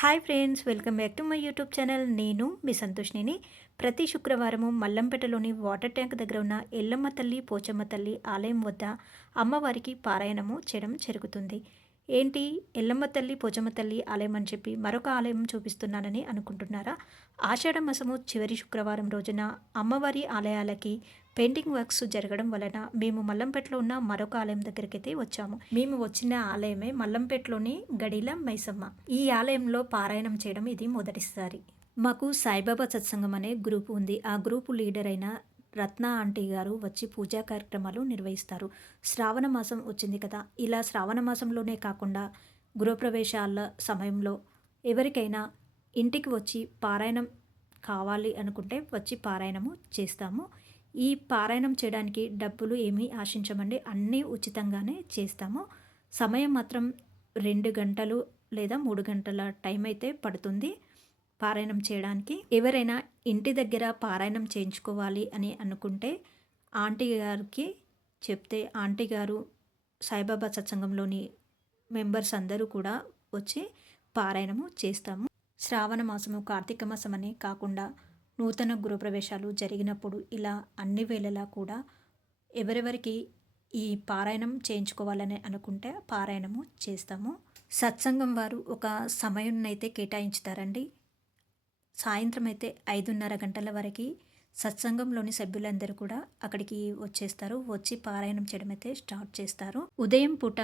Hi friends, welcome back to my YouTube channel. నేను మీ సంతోష్నిని. ప్రతి శుక్రవారము మల్లంపేటలోని వాటర్ ట్యాంక్ దగ్గర ఉన్న ఎల్లమ్మ తల్లి, పోచమ్మ తల్లి ఆలయం వద్ద అమ్మవారికి పారాయణము చేయడం జరుగుతుంది. ఏంటి ఎల్లమ్మ తల్లి, పోచమ్మ తల్లి ఆలయం అని చెప్పి మరొక ఆలయం చూపిస్తున్నానని అనుకుంటున్నారా? ఆషాఢ మాసము చివరి శుక్రవారం రోజున అమ్మవారి ఆలయాలకి పెయింటింగ్ వర్క్స్ జరగడం వలన మేము మల్లంపేటలో ఉన్న మరొక ఆలయం దగ్గరికైతే వచ్చాము. మేము వచ్చిన ఆలయమే మల్లంపేటలోని గడిల మైసమ్మ. ఈ ఆలయంలో పారాయణం చేయడం ఇది మొదటిసారి. మాకు సాయిబాబా సత్సంగం అనే గ్రూప్ ఉంది. ఆ గ్రూపు లీడర్ అయిన రత్న ఆంటీ గారు వచ్చి పూజా కార్యక్రమాలు నిర్వహిస్తారు. శ్రావణ మాసం వచ్చింది కదా, ఇలా శ్రావణ మాసంలోనే కాకుండా గృహప్రవేశాల సమయంలో ఎవరికైనా ఇంటికి వచ్చి పారాయణం కావాలి అనుకుంటే వచ్చి పారాయణము చేస్తాము. ఈ పారాయణం చేయడానికి డబ్బులు ఏమీ ఆశించమండి, అన్నీ ఉచితంగానే చేస్తాము. సమయం మాత్రం 2 గంటలు లేదా 3 గంటల టైం అయితే పడుతుంది పారాయణం చేయడానికి. ఎవరైనా ఇంటి దగ్గర పారాయణం చేయించుకోవాలి అని అనుకుంటే ఆంటీ గారికి చెప్తే ఆంటీ గారు సాయిబాబా సత్సంగంలోని మెంబర్స్ అందరూ కూడా వచ్చి పారాయణము చేస్తాము. శ్రావణ మాసము, కార్తీక మాసం అని కాకుండా నూతన గృహప్రవేశాలు జరిగినప్పుడు ఇలా అన్ని వేళలా కూడా ఎవరెవరికి ఈ పారాయణం చేయించుకోవాలని అనుకుంటే పారాయణము చేస్తాము. సత్సంగం వారు ఒక సమయాన్నైతే కేటాయించుతారండి. సాయంత్రం అయితే 5:30 గంటల వరకు సత్సంగంలోని సభ్యులందరూ కూడా అక్కడికి వచ్చేస్తారు. వచ్చి పారాయణం చేయడం అయితే స్టార్ట్ చేస్తారు. ఉదయం పూట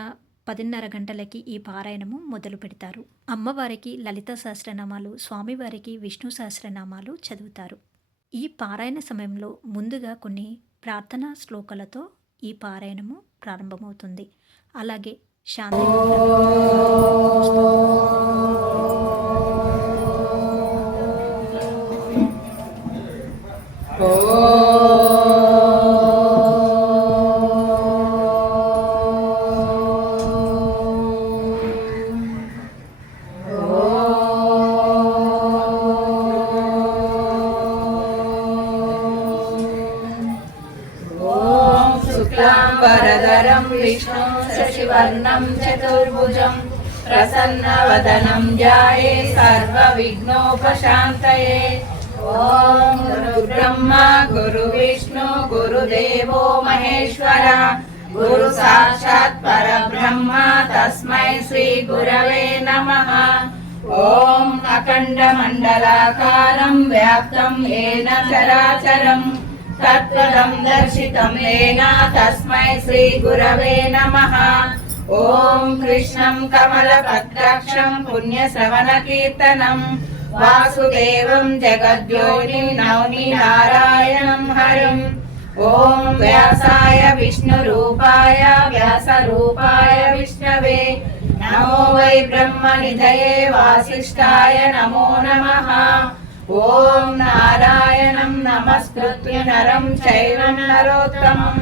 10:30 గంటలకి ఈ పారాయణము మొదలు పెడతారు. అమ్మవారికి లలిత సహస్రనామాలు, స్వామివారికి విష్ణు సహస్రనామాలు చదువుతారు. ఈ పారాయణ సమయంలో ముందుగా కొన్ని ప్రార్థనా శ్లోకాలతో ఈ పారాయణము ప్రారంభమవుతుంది. అలాగే శాంతి वरदरं विष्णु शशिवर्णं चतुर्भुजं प्रसन्नवदनं ध्याये सर्वविघ्नोपशान्तये। ॐ गुरुब्रह्मा गुरुविष्णु गुरुदेवो महेश्वर गुरु साक्षात् परब्रह्म तस्मै श्री गुरवे नमः। ॐ अखण्डमण्डलाकारं व्याप्तं येन चराचरं तत्त्वं दर्शितं येन तस्मै श्री गुरवे नमः। ॐ कृष्णं कमलपत्राक्षं पुण्यश्रवणकीर्तनं वासुदेवं जगद्योनिं नौमि नारायणं हरिम्। ॐ व्यासाय विष्णुरूपाय व्यासरूपाय विष्णवे नमो वै ब्रह्मनिधये वासिष्ठाय नमो नमः। ॐ नारायणं नमस्कृत्य नरं चैव नरोत्तमं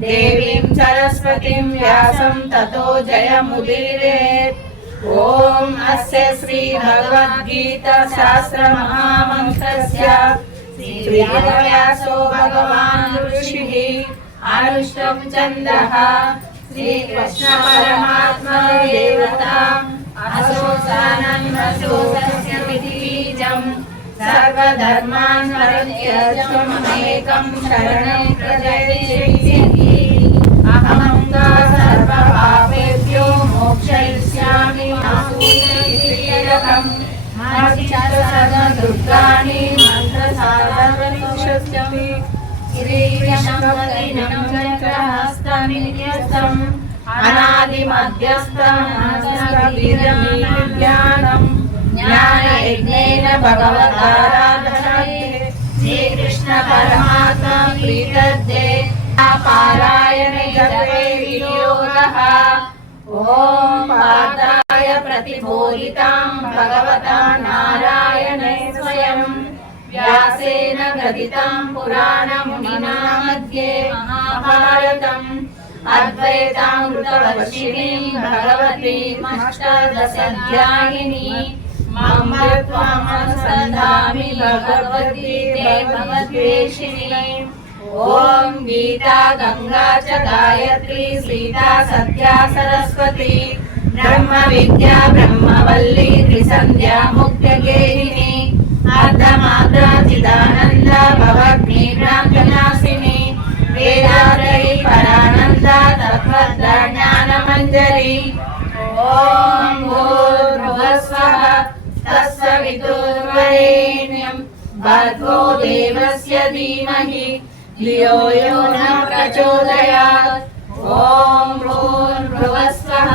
देवीं सरस्वतीं व्यासं ततो जयमुदीरयेत्। ॐ अस्य श्री भगवद्गीता शास्त्रमहामन्त्रस्य श्रीव्यासो भगवान् ऋषिः अनुष्टुप् छन्दः श्रीकृष्ण परमात्मा देवता असोसानन्दसोऽस्य बीजं सर्वधर्मान् परित्यज्यमेकं शरणं प्रजयति। अहं सर्वपापेभ्यो मोक्षयिष्यामि मा सूत्रं दुर्गाणि मन्त्रसाधनशस्यमि श्रीविष्णुहस्तमित्यस्तम् अनादिमध्यस्थं ज्ञानयज्ञेन भगवताराधनते श्रीकृष्ण परमात्मा प्रीतये पारायणे जपे विनियोगः। ॐ पादाय प्रतिबोधितां भगवता नारायणे स्वयं व्यासेन ग्रथितं पुराणमुनिना मध्ये महाभारतम् अद्वैतामृतवर्षिणीं भगवतीं अष्टादशाध्यायिनी ममत्वमनुसन्धामि भगवद्गीते भगवद्वेषिणी। ॐ गीता गंगा च गायत्री सीता सत्या सरस्वती బ్రహ్మ విద్యా బ్రహ్మవల్లి త్రిసంధ్యా ముక్తగేహిని అర్ధమాత్రాచిదానంద భవగ్ని భ్రాంతనాశిని వేదాత్రై పరానంద తత్వత్ర జ్ఞానమంజరి ఓం భూర్భువస్వః తత్సవితుర్వరేణ్యం భర్గో దేవస్య ధీమహి ధియో యో న ప్రచోదయాత్ ఓం భూర్భువస్వః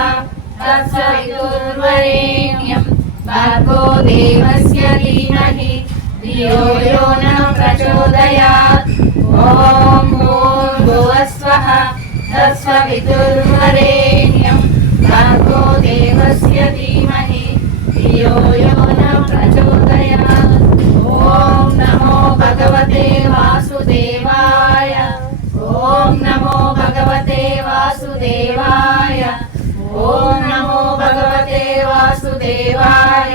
తత్సవితుర్వరేణ్యం భర్గో దేవస్య ధీమహి ధియో యో న ప్రచోదయాత్ ఓం భూర్భువస్వః తత్సవితుర్వరేణ్యం భర్గో దేవస్య ధీమహి ధియో యో న ప్రచోదయాత్ ఓం నమో భగవతే వాసుదేవాయ ఓం నమో భగవతే వాసుదేవాయ ఓం నమో భగవతే వాసుదేవాయ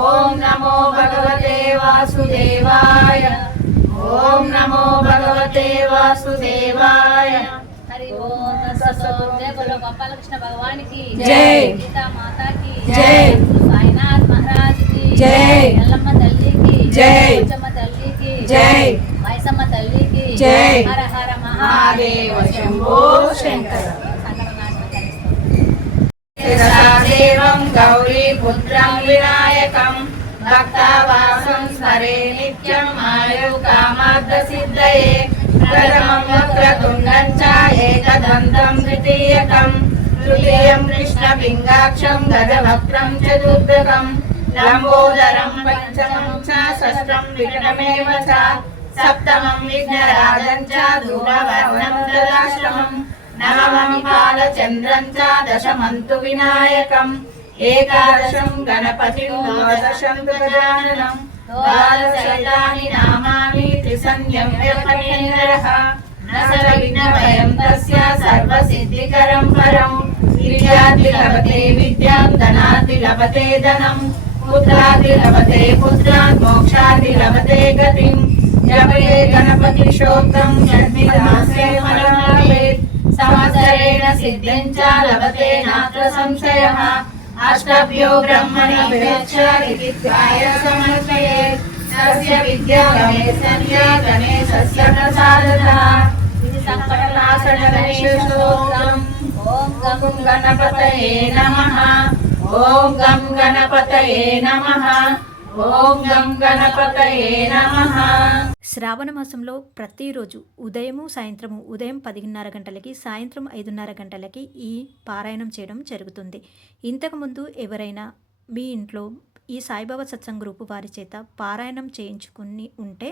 ఓం నమో భగవతే వాసుదేవాయ ఓం నమో భగవతే వాసుదేవాయ हरि ओम तत्सत जय बोलो गोपाल कृष्ण भगवान की जय। गीता माता की जय। साईनाथ महाराज की जय। ఎల్లమ్మ తల్లి की जय। పోచమ్మ తల్లి की जय। మైసమ్మ తల్లి की जय। హర హర మహాదేవ శంభో శంకర సంకటనాశన దేవం గౌరీ పుత్రం వినాయకం భక్తావాసం స్మరే నిత్యం ఆయు కామార్థ సిద్ధయే ప్రథమం వక్రతుండం చ ఏకదంతం ద్వితీయకం తృతీయం కృష్ణపింగాక్షం గజవక్త్రం చతుర్థకం లంబోదరం పంచమం చ షష్ఠం వికటమేవ చ సప్తమం విఘ్నరాజం చ ధూమవర్ణం తదాష్టమం నవమం బాలచంద్రం చ దశమం తు వినాయకం ఏకాదశం గణపతిం ద్వాదశం తు గజాననం ద్వాదశైతాని నామాని త్రిసంధ్యం వ్యపనేనరః న సర్వవిఘ్నభయం తస్య సర్వసిద్ధికరం పరం విద్యార్థి లభతే విద్యాం ధనార్థి లభతే ధనం పుత్రార్థి లభతే పుత్రాన్ మోక్షార్థి లభతే గతిం జపే గణపతి శోక్తం షడ్విధాస్తే ఫలం లభేత్ సంవత్సరేణ సిద్ధిం చ లభతే నాత్ర సంశయః అష్టభ్యో బ్రహ్మణ్యేభ్యశ్చ విదిత్వాయ సమర్పయేత్ తస్య విద్యా గణేశస్య గణేశస్య ప్రసాదతః ఇది సంకటనాశన గణేశోక్తం ఓం గం ఓం గణపతయే నమః ఓం గం గణపతయే నమః ఓం గం గణపతయే నమః శ్రావణ మాసంలో ప్రతిరోజు ఉదయము సాయంత్రము ఉదయం 10:30 గంటలకి సాయంత్రం 5:30 గంటలకి ఈ పారాయణం చేయడం జరుగుతుంది. ఇంతకుముందు ఎవరైనా మీ ఇంట్లో ఈ సాయిబాబా సత్సంగ్ గ్రూపు వారి చేత పారాయణం చేయించుకుని ఉంటే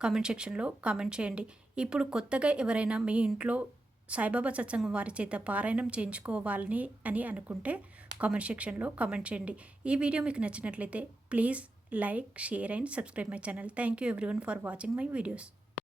కామెంట్ సెక్షన్లో కామెంట్ చేయండి. ఇప్పుడు కొత్తగా ఎవరైనా మీ ఇంట్లో సాయిబాబా సత్సంగం వారి చేత పారాయణం చేయించుకోవాలని అని అనుకుంటే కామెంట్ సెక్షన్లో కామెంట్ చేయండి. ఈ వీడియో మీకు నచ్చినట్లయితే please like, share and subscribe my channel. Thank you everyone for watching my videos.